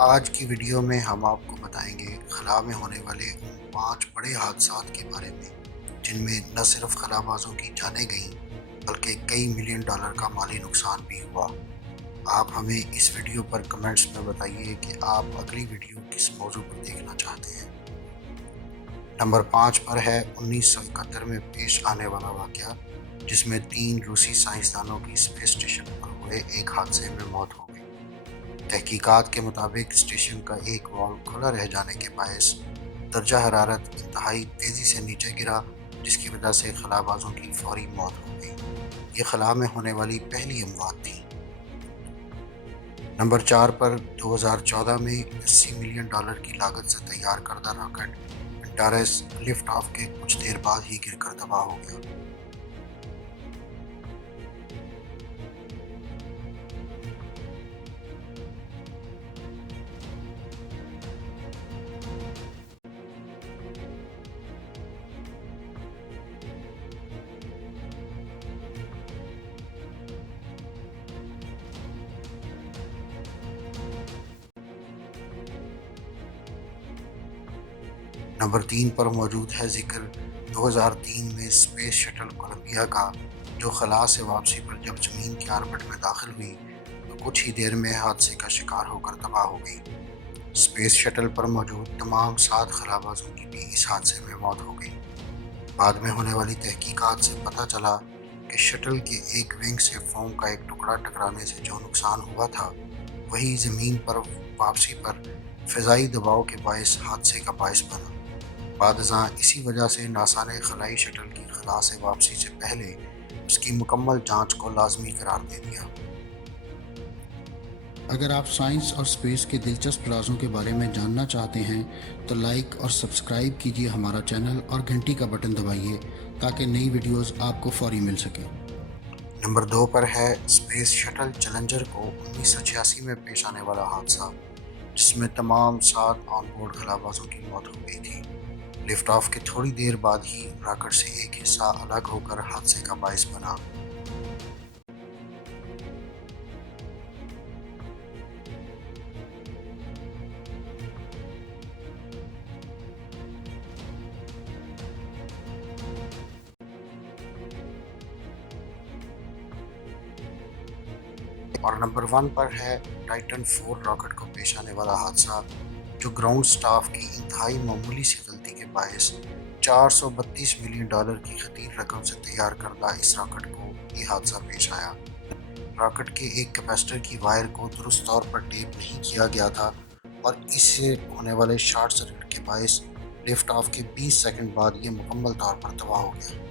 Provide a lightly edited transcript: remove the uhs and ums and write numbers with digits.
آج کی ویڈیو میں ہم آپ کو بتائیں گے خلا میں ہونے والے ان 5 بڑے حادثات کے بارے میں جن میں نہ صرف خلا بازوں کی جانیں گئیں بلکہ کئی ملین ڈالر کا مالی نقصان بھی ہوا۔ آپ ہمیں اس ویڈیو پر کمنٹس میں بتائیے کہ آپ اگلی ویڈیو کس موضوع پر دیکھنا چاہتے ہیں۔ نمبر 5 پر ہے 1971 میں پیش آنے والا واقعہ جس میں 3 روسی سائنسدانوں کی اسپیس اسٹیشن پر ہوئے ایک حادثے میں موت ہو گئی۔ تحقیقات کے مطابق اسٹیشن کا ایک والو کھلا رہ جانے کے باعث درجہ حرارت انتہائی تیزی سے نیچے گرا، جس کی وجہ سے خلا بازوں کی فوری موت ہو گئی۔ یہ خلا میں ہونے والی پہلی اموات تھی۔ نمبر 4 پر 2014 میں 80 ملین ڈالر کی لاگت سے تیار کردہ راکٹ انٹارس لفٹ آف کے کچھ دیر بعد ہی گر کر تباہ ہو گیا۔ نمبر 3 پر موجود ہے ذکر 2003 میں اسپیس شٹل کولمبیا کا، جو خلا سے واپسی پر جب زمین کے آربٹ میں داخل ہوئی تو کچھ ہی دیر میں حادثے کا شکار ہو کر تباہ ہو گئی۔ اسپیس شٹل پر موجود تمام 7 خلا بازوں کی بھی اس حادثے میں موت ہو گئی۔ بعد میں ہونے والی تحقیقات سے پتہ چلا کہ شٹل کے ایک ونگ سے فوم کا ایک ٹکڑا ٹکرانے سے جو نقصان ہوا تھا وہی زمین پر واپسی پر فضائی دباؤ کے باعث حادثے کا باعث بنا۔ بعد ازاں اسی وجہ سے ناسا نے خلائی شٹل کی خلا سے واپسی سے پہلے اس کی مکمل جانچ کو لازمی قرار دے دیا۔ اگر آپ سائنس اور اسپیس کے دلچسپ رازوں کے بارے میں جاننا چاہتے ہیں تو لائک اور سبسکرائب کیجیے ہمارا چینل اور گھنٹی کا بٹن دبائیے تاکہ نئی ویڈیوز آپ کو فوری مل سکے۔ نمبر 2 پر ہے اسپیس شٹل چیلنجر کو 1986 میں پیش آنے والا حادثہ جس میں تمام 7 آن بورڈ خلا بازوں کی موت ہو گئی تھی۔ لفٹ آف کے تھوڑی دیر بعد ہی راکٹ سے ایک حصہ الگ ہو کر حادثے کا باعث بنا۔ اور نمبر 1 پر ہے ٹائٹن 4 راکٹ کو پیش آنے والا حادثہ جو گراؤنڈ سٹاف کی انتہائی معمولی سی غلطی کے باعث 432 ملین ڈالر کی خطیر رقم سے تیار کردہ اس راکٹ کو یہ حادثہ پیش آیا۔ راکٹ کے ایک کیپیسٹر کی وائر کو درست طور پر ٹیپ نہیں کیا گیا تھا اور اس سے ہونے والے شارٹ سرکٹ کے باعث لفٹ آف کے 20 سیکنڈ بعد یہ مکمل طور پر تباہ ہو گیا۔